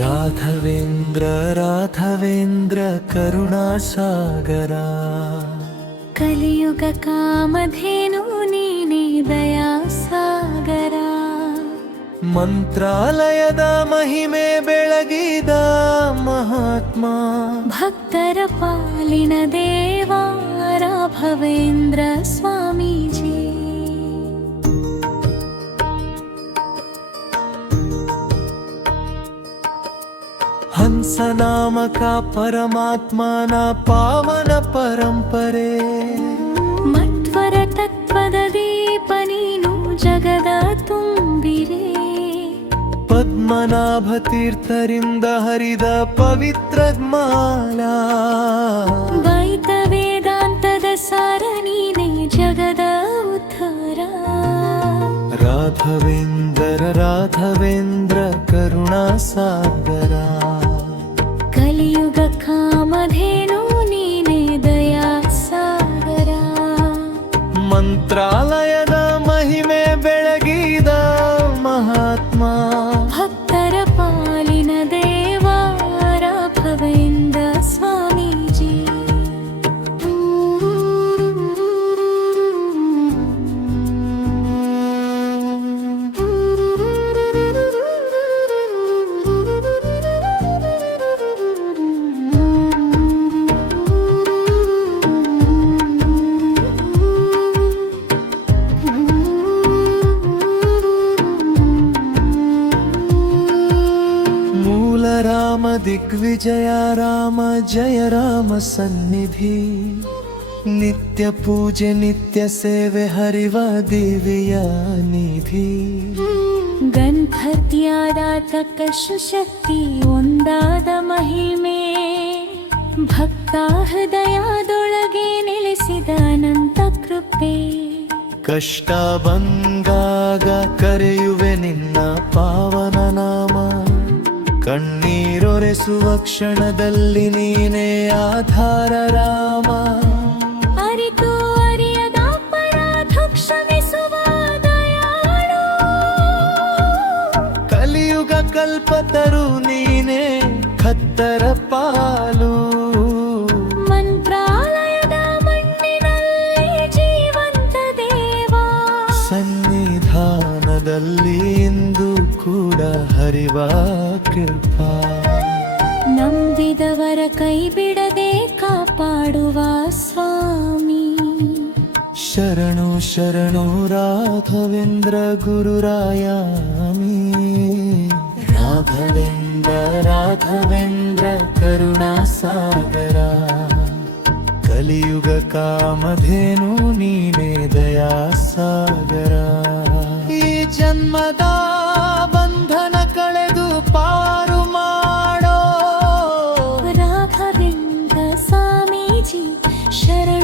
राघवेन्द्र राघवेन्द्र करुणासागरा कलियुगकामधेनु नीने ಸಾಗರ ಮಂತ್ರಾಲಯದ ಮಹಿಮೆ ಬೆಳಗಿದ ಮಹಾತ್ಮ. ಭಕ್ತರ ಪಾಲಿನ ದೇವ ರಾಘವೇಂದ್ರ ಸ್ವಾಮಿ. हंस नाम परमात्माना पावन परम्परे मत्वर तत्पदीपनीनु जगदािरे पद्मनाभतीर्थरिन्द हरिद पवित्रमाला माला सारणीने जगद जगदा राघवेन्द्र राघवेन्द्र करुणासागरा। ಮಂತ್ರಾಲಯದ ಮಹಿಮೆ ಬೆಳಗಿದ ಮಹಾತ್ಮ ದಿಗ್ವಿಜಯ ರಾಮ ಜಯ ರಾಮ ಸನ್ನಿಧಿ. ನಿತ್ಯ ಪೂಜೆ ನಿತ್ಯ ಸೇವೆ ಹರಿವ ದೇವಿಯ ನಿಧಿ. ಗಂಧರ್ತಿಯಾದ ಕಶು ಶಕ್ತಿ ಒಂದಾದ ಮಹಿಮೆ. ಭಕ್ತ ಹೃದಯದೊಳಗೆ ನೆಲೆಸಿದ ಅನಂತ ಕೃಪೆ. ಕಷ್ಟ ಬಂದಾಗ ಕರೆಯುವೆ ನಿನ್ನ ಪಾವನ ನಾಮ. ಕಣ್ಣೀರೊರೆಸುವ ಕ್ಷಣದಲ್ಲಿ ನೀನೇ ಆಧಾರ ರಾಮ. ಅರಿತು ಅರಿಯದ ಅಪರಾಧ ಕ್ಷಮಿಸುವ ದಯಾಳು. ಕಲಿಯುಗ ಕಲ್ಪತರು ನೀನೇ ಖತ್ತರ ಪಾಲು ಹರಿವ ಕೃಪಾ ನಂಬಿದವರ ಕೈ ಬಿಡದೆ ಕಾಪಾಡುವ ಸ್ವಾಮಿ. ಶರಣು ಶರಣು ರಾಘವೇಂದ್ರ ಗುರುರಾಯಾಮಿ. ರಾಘವೇಂದ್ರ ರಾಘವೇಂದ್ರ ಕರುಣಾ ಸಾಗರ. ಕಲಿಯುಗ ಕಾಮಧೇನು ನೀನೇ ದಯಾ ಸಾಗರ ಈ ಜನ್ಮದ ശരണാഗതി ശരണ